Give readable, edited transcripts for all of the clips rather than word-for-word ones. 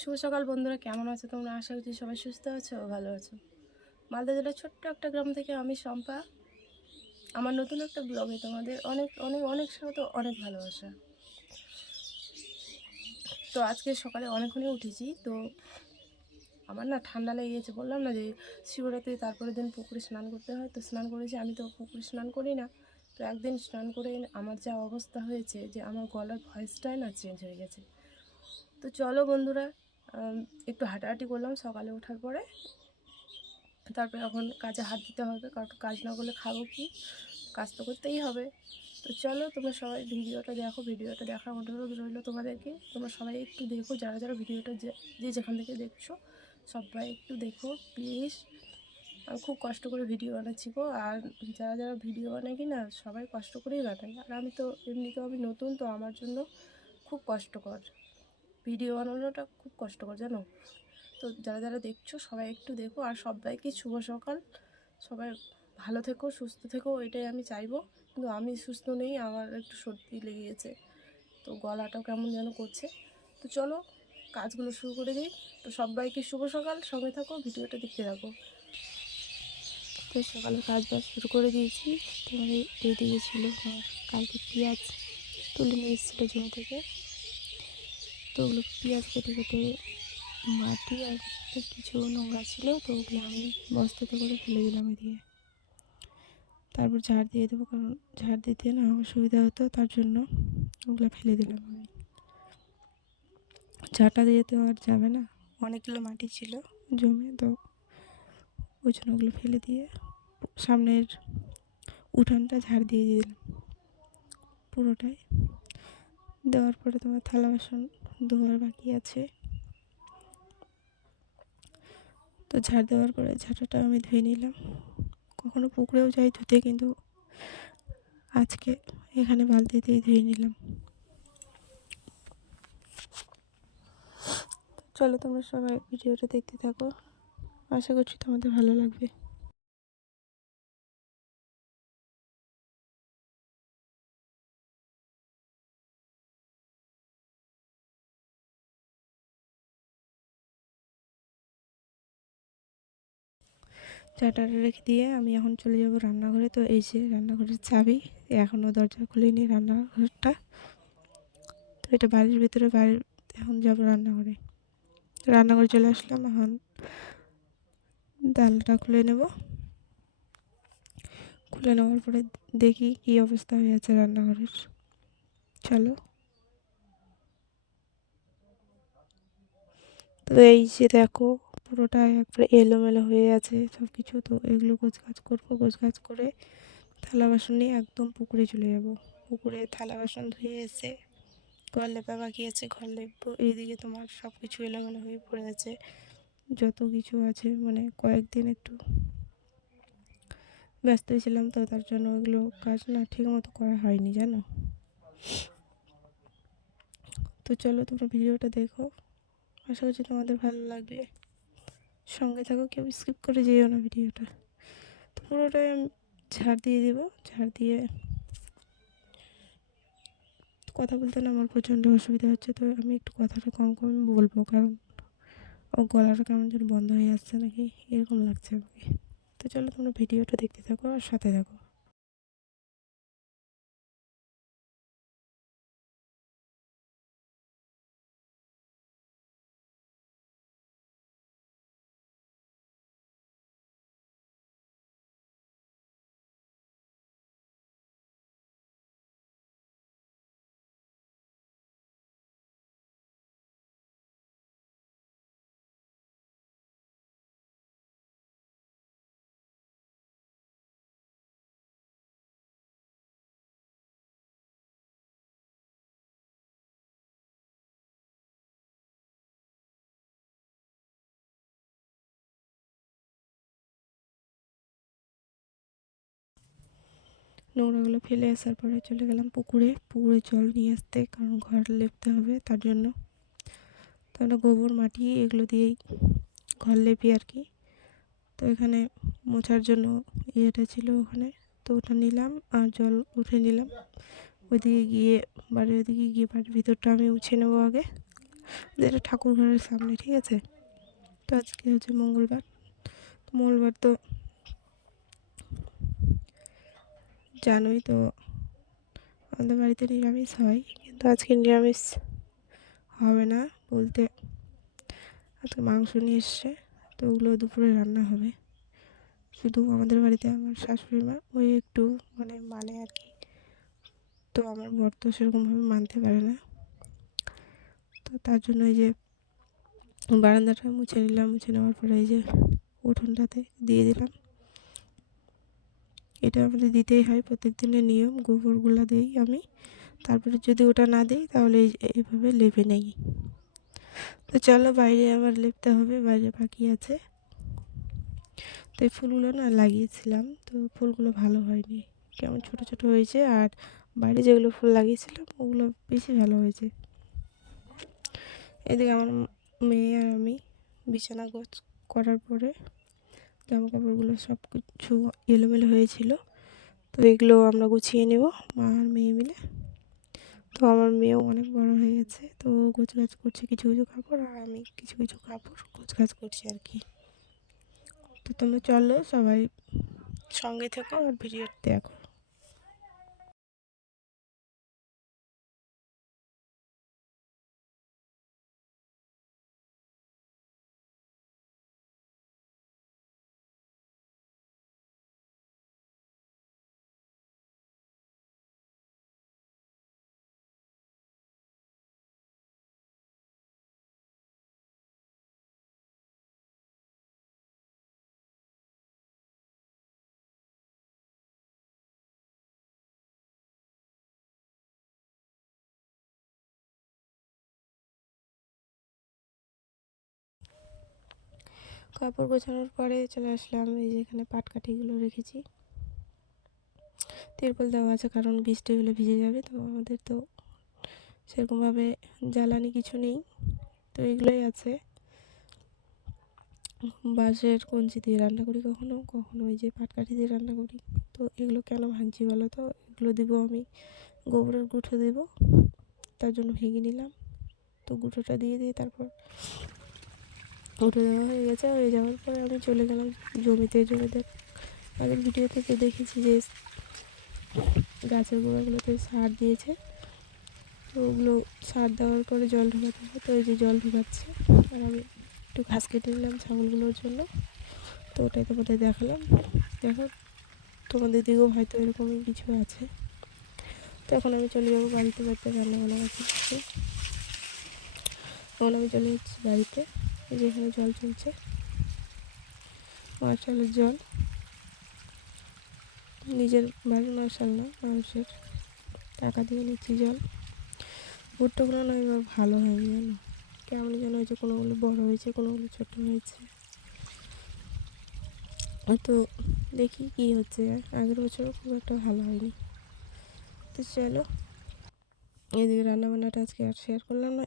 শুভ সকাল বন্ধুরা, কেমন আছো তোমরা? আশা করছি সবাই সুস্থ আছো, ভালো আছো। মালদা জেলার ছোট্ট একটা গ্রাম থেকে আমি শম্পা। আমার নতুন একটা ব্লগে তোমাদের অনেক অনেক অনেক স্বাগত, অনেক ভালোবাসা। তো আজকে সকালে অনেকক্ষণই উঠেছি। তো আমার না ঠান্ডা লেগে গেছে, বললাম না যে শিবরাত্রি তারপরের দিন পুকুরে স্নান করতে হয়। তো স্নান করেছি, আমি তো পুকুরে স্নান করি না। তো একদিন স্নান করে আমার যা অবস্থা হয়েছে যে আমার গলার ভয়েসটাই না চেঞ্জ হয়ে গেছে। তো চলো বন্ধুরা, একটু হাঁটাহাঁটি করলাম সকালে ওঠার পরে। তারপরে এখন কাজে হাত দিতে হবে, কারণ কাজ না করলে খাবো কি? কাজ তো করতেই হবে। তো চলো তোমরা সবাই ভিডিওটা দেখো, ভিডিওটা দেখার অনুরোধ রইলো তোমাদেরকে। তোমরা সবাই একটু দেখো, যারা যারা ভিডিওটা যে যেখান থেকে দেখছো সবাই একটু দেখো প্লিজ। আমি খুব কষ্ট করে ভিডিও বানাচ্ছি গো। আর যারা যারা ভিডিও বানায় কি না, সবাই কষ্ট করেই বানায়। আর আমি তো এমনিতেও আমি নতুন, তো আমার জন্য খুব কষ্টকর ভিডিও বানানোটা, খুব কষ্টকর জানো। তো যারা যারা দেখছো সবাই একটু দেখো। আর সবাইকে শুভ সকাল। সবাই ভালো থেকো, সুস্থ থেকো, এটাই আমি চাইবো। কিন্তু আমি সুস্থ নেই, আমার একটু সর্দি লেগে গেছে, তো গলাটাও কেমন যেন করছে। তো চলো কাজগুলো শুরু করে দিই। তো সবাইকে শুভ সকাল, সঙ্গে থাকো, ভিডিওটা দেখতে থাকো। তো সকালে কাজ বাজ শুরু করে দিয়েছি। তোমার এইদিকে ছিল আমার কালকে পেঁয়াজ তুলে নিয়ে এসেছিলো জমি থেকে। তো ওগুলো পেঁয়াজ কেটে কেটে মাটি আর কিছু নোংরা ছিল, তো ওগুলো আমি বস্তাতে করে ফেলে দিলাম এদিকে। তারপর ঝাড় দিয়ে দেবো, কারণ ঝাড় দিতে না অসুবিধা হতো, তার জন্য ওগুলো ফেলে দিলাম আমি। ঝাঁটা দিয়ে তো আর যাবে না, অনেকগুলো মাটি ছিল জমে, তো ওই জন্য ওগুলো ফেলে দিয়ে সামনের উঠানটা ঝাড় দিয়ে দিলাম পুরোটাই। দেওয়ার পরে তোমার থালা বাসন ধোয়ার বাকি আছে। তো ঝাড় দেওয়ার পরে ঝাঁটাটা আমি ধুয়ে নিলাম। কখনো পুকুরেও যাই ধুতে, কিন্তু আজকে এখানে বালতিতেই ধুয়ে নিলাম। চলো তোমরা সবাই ভিডিওটা দেখতে থাকো, আশা করছি তোমাদের ভালো লাগবে। চাটাটা রেখে দিয়ে আমি এখন চলে যাব রান্নাঘরে। তো এই যে রান্নাঘরের চাবি, এখনও দরজা খুলিনি রান্নাঘরটা। তো এটা বাড়ির ভিতরে, বাড়ির এখন যাব রান্নাঘরে। রান্নাঘরে চলে আসলাম, এখন ডালটা খুলে নেব। খুলে নেওয়ার পরে দেখি কী অবস্থা হয়ে আছে রান্নাঘরের। চলো। তো এই যে দেখো, পুরোটা একবারে এলোমেলো হয়ে আছে সব কিছু। তো এগুলো গোছগাছ করবো, গোছগাছ করে থালা বাসন নিয়ে একদম পুকুরে চলে যাব। পুকুরে থালা বাসন ধুয়ে এসে ঘর লেপা বাকি আছে, ঘর লেপবো। এইদিকে তোমার সব কিছু এলোমেলো হয়ে পড়ে আছে, যত কিছু আছে। মানে কয়েকদিন একটু ব্যস্ত ছিলাম, তো তার জন্য ওইগুলো কাজ না ঠিক মতো করা হয়নি জানো। তো চলো তোমরা ভিডিওটা দেখো, আশা করছি তোমাদের ভালো লাগবে। সঙ্গে থাকো, কেউ স্কিপ করে যেও না ভিডিওটা। তো পুরোটাই আমি ঝাড় দিয়ে দেবো। ঝাড় দিয়ে কথা বলতে না আমার প্রচণ্ড অসুবিধা হচ্ছে, তো আমি একটু কথাটা কম কম বলবো, কারণ ও গলাটা কেমন যেন বন্ধ হয়ে আসছে নাকি, এরকম লাগছে আমাকে। তো চলো তোমরা ভিডিওটা দেখতে থাকো আর সাথে থাকো। নোংরাগুলো ফেলে আসার পরে চলে গেলাম পুকুরে। পুকুরে জল নিয়ে আসতে, কারণ ঘর লেপতে হবে, তার জন্য। তো আমরা গোবর মাটি এগুলো দিয়েই ঘর লেপি আর কি। তো এখানে মোছার জন্য ইয়েটা ছিল ওখানে, তো ওটা নিলাম আর জল উঠে নিলাম। ওইদিকে গিয়ে বাড়ির ওইদিকে গিয়ে বাড়ির ভিতরটা আমি মুছে নেবো আগে। যেটা ঠাকুর ঘরের সামনে, ঠিক আছে। তো আজকে হচ্ছে মঙ্গলবার, তো মঙ্গলবার তো জানোই তো আমাদের বাড়িতে নিরামিষ হয়, কিন্তু আজকে নিরামিষ হবে না বলতে আজকে মাংস নিয়ে এসছে, তো ওগুলো দুপুরে রান্না হবে। শুধু আমাদের বাড়িতে আমার শাশুড়ি মা ওই একটু মানে আর কি, তো আমার বর তো সেরকমভাবে মানতে পারে না, তো তার জন্য এই যে বারান্দাটা মুছে নিলাম, মুছে নেওয়ার পরে এই যে উঠোনটাতে দিয়ে দিলাম। এটা আমাদের দিতেই হয়, প্রত্যেক দিনের নিয়ম। গোবরগুলো দিই আমি, তারপরে যদি ওটা না দিই তাহলে এইভাবে লেপে নেই। তো চলো বাইরে আবার লেপতে হবে, বাইরে বাকি আছে। তো এই ফুলগুলো না লাগিয়েছিলাম, তো ফুলগুলো ভালো হয়নি, কেমন ছোট ছোট হয়েছে, আর বাইরে যেগুলো ফুল লাগিয়েছিলাম ওগুলো বেশি ভালো হয়েছে। এদিকে আমার মেয়ে আর আমি বিছানা করার পরে জামা কাপড়গুলো সব কিছু এলোমেলো হয়েছিল, তো এগুলো আমরা গুছিয়ে নেব মা আর মেয়ে মিলে। তো আমার মেয়েও অনেক বড় হয়ে গেছে, তো গোছগাছ করছে কিছু কিছু কাপড়, আর আমি কিছু কিছু কাপড় গোছগাছ করছি আর কি। তো তোমরা চলো সবাই সঙ্গে থেকো আর ভিডিও দেখো। কাপড় গোছানোর পরে চলে আসলাম, এই যে এখানে পাটকাঠিগুলো রেখেছি, তিরপল দেওয়া আছে কারণ বৃষ্টি হলে ভিজে যাবে। তো আমাদের তো সেরকমভাবে জ্বালানি কিছু নেই, তো এগুলোই আছে। বাঁশের কঞ্চি দিয়ে রান্না করি কখনো কখনো, ওই যে পাটকাঠি দিয়ে রান্না করি। তো এগুলো কেন ভাঙছি বলো তো, এগুলো দিব আমি গোবরের গুঁঠো দেবো, তার জন্য ভেঙে নিলাম। তো গুঁঠোটা দিয়ে দিই, তারপর গুঁঠো দেওয়া হয়ে গেছে, হয়ে যাওয়ার পরে আমি চলে গেলাম জমিতে। আগের ভিডিওতে তো দেখেছি যে গাছের গোড়াগুলোতে সার দিয়েছে, তো ওগুলো সার দেওয়ার পরে জল ঢোকাতে হবে। তো এই যে জল ঢোকাচ্ছে, আর আমি একটু ঘাস কেটে নিলাম ছাগলগুলোর জন্য, তো ওটাই তোমাদের দেখালাম। দেখো তোমাদের দিকেও হয়তো এরকমই কিছু আছে। তো এখন আমি চলে যাবো বাড়িতে, রান্নাবান্না করতে। এখন আমি চলে যাচ্ছি বাড়িতে, যেখানে জল চলছে, মার্শালের জল, নিজের বাড়ির মার্শাল না, মানুষের টাকা দিয়ে নিচ্ছি জল। ভুট্টাগুলো না এবার ভালো হয়নি, জানো কেমন যেন হয়েছে, কোনোগুলো বড় হয়েছে, কোনোগুলো ছোটো হয়েছে। তো দেখি কী হচ্ছে, আগের বছরও খুব একটা ভালো হয়নি। তো চলো, এদিকে রান্নাবান্নাটা আজকে আর শেয়ার করলাম না।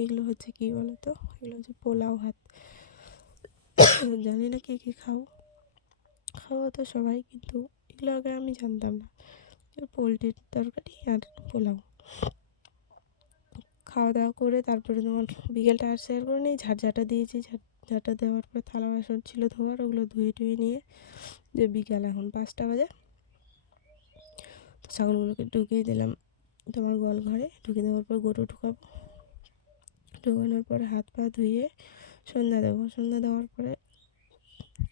এগুলো হচ্ছে কী বলো তো, এগুলো হচ্ছে পোলাও ভাত। জানি না কে কী খাওয়া তো সবাই, কিন্তু এগুলো আগে আমি জানতাম না। পোলট্রির তরকারি আর পোলাও খাওয়া দাওয়া করে তারপরে তোমার বিকেলটা আর শেয়ার করে নিই। ঝাঁটা দিয়েছি, ঝাঁটা দেওয়ার পর থালা বাসন ছিল ধোয়ার, ওগুলো ধুয়ে টুয়ে নিয়ে যে বিকেল এখন 5টা বাজে, তো ছাগলগুলোকে ঢুকিয়ে দিলাম তোমার গোয়াল ঘরে। ঢুকিয়ে দেওয়ার পর গরু ঢুকানোর পরে হাত পা ধুয়ে সন্ধ্যা দেবো। সন্ধ্যা দেওয়ার পরে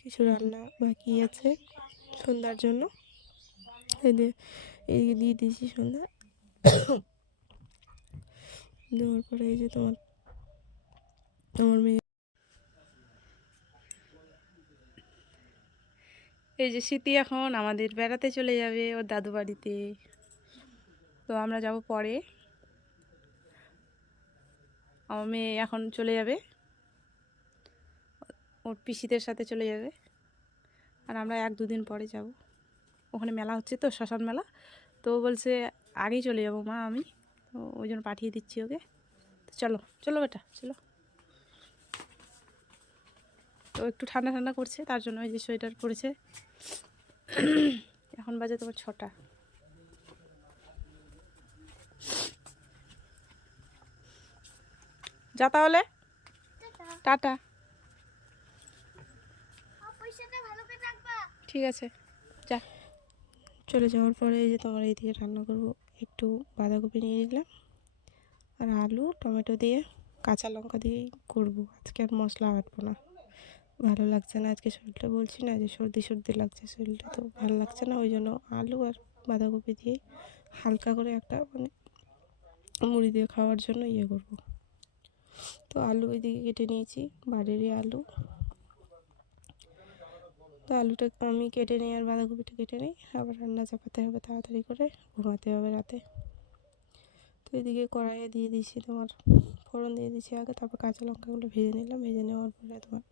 কিছু রান্না বাকি আছে সন্ধ্যার জন্য, এদিকে দিয়ে দিয়েছি সন্ধ্যা। দেওয়ার পরে এই যে আমার মেয়ে, এই যে স্মৃতি এখন আমাদের বেড়াতে চলে যাবে ওর দাদু বাড়িতে। তো আমরা যাব পরে, আমার মেয়ে এখন চলে যাবে ওর পিসিদের সাথে চলে যাবে, আর আমরা 1-2 দিন পরে যাব। ওখানে মেলা হচ্ছে তো, শ্মশান মেলা, তো বলছে আগেই চলে যাব মা আমি, তো ওই জন্য পাঠিয়ে দিচ্ছি ওকে। তো চলো চলো বেটা চলো। তো একটু ঠান্ডা ঠান্ডা করছে, তার জন্য ওই যে সোয়েটার পরেছে। এখন বাজে তোমার 6টা। যা তাহলে, টাটা। ঠিক আছে, যা। চলে যাওয়ার পরে এই যে তোমার এইদিকে রান্না করবো, একটু বাঁধাকপি নিয়ে নিলাম আর আলু টমেটো দিয়ে কাঁচা লঙ্কা দিয়েই করবো আজকে, আর মশলা বাটবো না। ভালো লাগছে না আজকে, শরীরটা বলছি না যে সর্দি সর্দি লাগছে, শরীরটা তো ভালো লাগছে না, ওই জন্য আলু আর বাঁধাকপি দিয়েই হালকা করে একটা মানে মুড়ি দিয়ে খাওয়ার জন্য ইয়ে করবো। তো আলু ওইদিকে কেটে নিয়েছি, বাড়িরই আলু। তো আলুটা আমি কেটে নিই আর বাঁধাকপিটা কেটে নিই, আবার রান্না চাপাতে হবে তাড়াতাড়ি করে, ঘুমাতে হবে রাতে। তো এদিকে কড়াইয়ে দিয়ে দিয়েছি তোমার ফোড়ন দিয়ে দিয়েছি আগে, তারপর কাঁচা লঙ্কাগুলো ভেজে নিলাম, ভেজে নেওয়ার পরে তোমার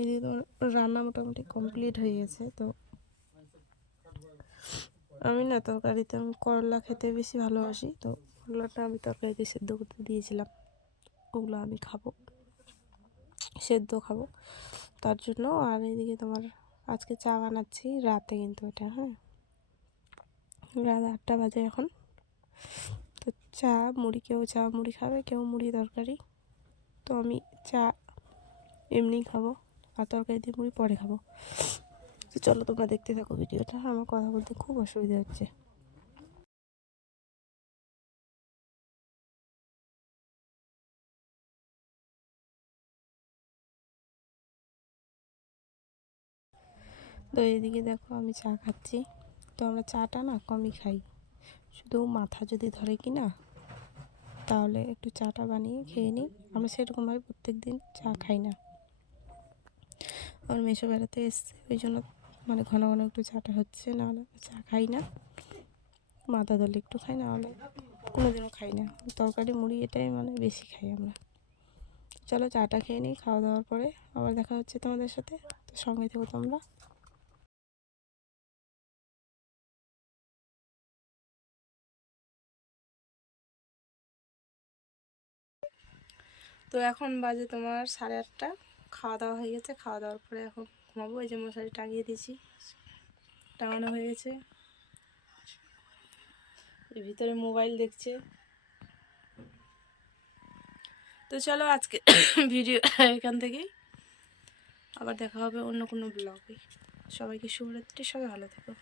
এদিকে তোমার রান্না মোটামুটি কমপ্লিট হয়ে গেছে। তো আমি না তরকারিতে আমি করলা খেতে বেশি ভালোবাসি, তো করলাটা আমি তরকারিতে সেদ্ধ করতে দিয়েছিলাম, ওগুলো আমি খাবো, সেদ্ধ খাবো তার জন্য। আর এদিকে তোমার আজকে চা বানাচ্ছি রাতে, কিন্তু এটা হ্যাঁ রাত 8টা বাজে এখন। তো চা মুড়ি, কেউ চা মুড়ি খাবে, কেউ মুড়ি তরকারি। তো আমি চা এমনি খাবো, আর তরকারি দিয়ে মুড়ি পরে খাবো। তো চলো তোমরা দেখতে থাকো ভিডিওটা, আমার কথা বলতে খুব অসুবিধা হচ্ছে। তো এইদিকে দেখো আমি চা খাচ্ছি। তো আমরা চাটা না কমই খাই, শুধু মাথা যদি ধরে কি না তাহলে একটু চাটা বানিয়ে খেয়ে নিই। আমরা সেরকমভাবে প্রত্যেক দিন চা খাই না। আমার মেসো বেড়াতে এসছে, ওই জন্য মানে ঘন ঘন একটু চাটা হচ্ছে, না হলে চা খাই না। মাথা ধরলে একটু খাই, না হলে কোনোদিনও খাই না। তরকারি মুড়ি এটাই মানে বেশি খাই আমরা। চলো চাটা খেয়ে নিই, খাওয়া দাওয়ার পরে আবার দেখা হচ্ছে তোমাদের সাথে। তো সঙ্গে থেকো তোমরা। তো এখন বাজে তোমার 8:30, খাওয়া দাওয়া হয়ে গেছে। খাওয়া দাওয়ার পরে এখন ঘুমাবো। এই যে মশারি টাঙিয়ে দিয়েছি, টাঙানো হয়ে গেছে। এর ভিতরে মোবাইল দেখছে। তো চলো আজকে ভিডিও এখান থেকেই, আবার দেখা হবে অন্য কোনো ব্লগে। সবাইকে শুভরাত্রি, সবাই ভালো থেকো।